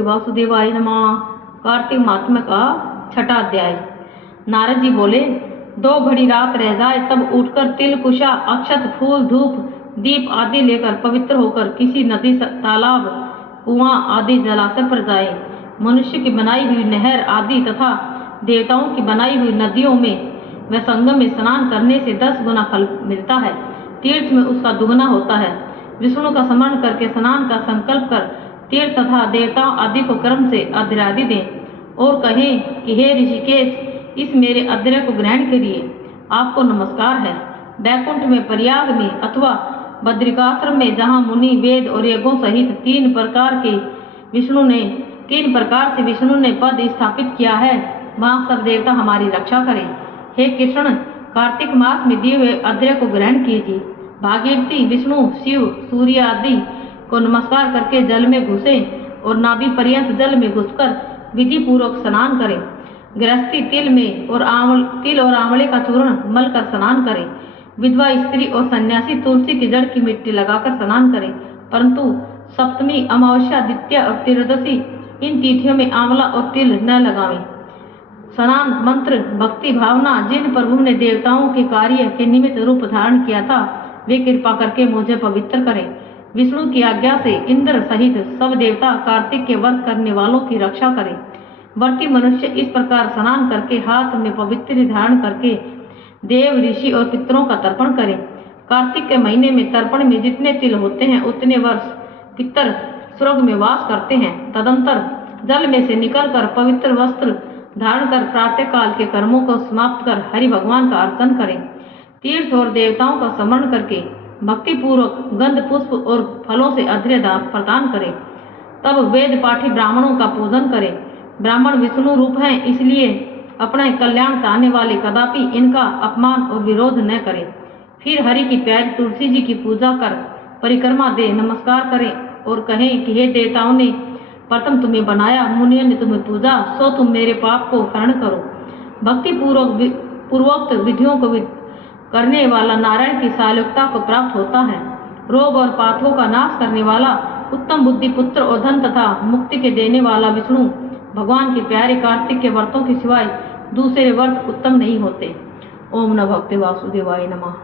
वासुदेवाय नमः। कार्तिक माहात्म्य का छठा अध्याय। नारद जी बोले, 2 घड़ी रात रह जाए तब उठकर तिल, कुशा, अक्षत, फूल, धूप, दीप आदि लेकर पवित्र होकर किसी नदी, तालाब, कुआं आदि जलाशय पर जाए। मनुष्य की बनाई हुई नहर आदि तथा देवताओं की बनाई हुई नदियों में व संगम में स्नान करने से 10 गुना फल मिलता है। तीर्थ में उसका दुगना होता है। विष्णु का स्मरण करके स्नान का संकल्प कर तीर्थ तथा देवताओं आदि को क्रम से अर्घ्यादि दें और कहें कि हे ऋषिकेश, इस मेरे अर्घ्य को ग्रहण करिए, आपको नमस्कार है। बैकुंठ में, प्रयाग में अथवा बद्रिकाश्रम में, जहाँ मुनि वेद और यज्ञों सहित 3 प्रकार से विष्णु ने पद स्थापित किया है, वहाँ सब देवता हमारी रक्षा करें। हे कृष्ण, कार्तिक मास में दिए हुए अर्घ्य को ग्रहण कीजिए। भागीरथी, विष्णु, शिव, सूर्य आदि को नमस्कार करके जल में घुसे और नाभि पर्यंत जल में घुसकर विधि पूर्वक स्नान करें। गृहस्थी तिल और आंवले का चूर्ण मल कर स्नान करें। विधवा स्त्री और सन्यासी तुलसी की जड़ की मिट्टी लगाकर स्नान करें, परंतु सप्तमी, अमावस्या, द्वितीया और त्रयोदशी इन तिथियों में आंवला और तिल न लगावें। स्नान मंत्र भक्ति भावना जिन प्रभु ने देवताओं के कार्य के निमित्त रूप धारण किया था, वे कृपा करके मुझे पवित्र करें। विष्णु की आज्ञा से इंद्र सहित सब देवता कार्तिक के व्रत करने वालों की रक्षा करें। व्रती मनुष्य इस प्रकार स्नान करके हाथ में पवित्र धारण करके देव, ऋषि और पितरों का तर्पण करें। कार्तिक के महीने में तर्पण में जितने तिल होते हैं उतने वर्ष पितर स्वर्ग में वास करते हैं। तदंतर जल में से निकलकर पवित्र वस्त्र धारण कर प्रातः काल के कर्मों को समाप्त कर हरि भगवान का अर्चन करें। तीर्थ और देवताओं का स्मरण करके भक्ति पूर्वक गंध, पुष्प और फलों से अर्घ्य प्रदान करें। तब वेद पाठी ब्राह्मणों का पूजन करें। ब्राह्मण विष्णु रूप हैं, इसलिए अपने कल्याण चाहने वाले कदापि इनका अपमान और विरोध न करें। फिर हरि की प्यारी तुलसी जी की पूजा कर परिक्रमा दे नमस्कार करें और कहें कि हे देवताओं ने प्रथम तुम्हें बनाया, मुनियों ने तुम्हें पूजा, सो तुम मेरे पाप को हरण करो। भक्ति पूर्वोक्त विधियों को करने वाला नारायण की सालोकता को प्राप्त होता है। रोग और पापों का नाश करने वाला, उत्तम बुद्धि, पुत्र और धन तथा मुक्ति के देने वाला विष्णु भगवान के प्यारे कार्तिक के व्रतों के सिवाय दूसरे व्रत उत्तम नहीं होते। ओम नमः भगवते वासुदेवाय नमः।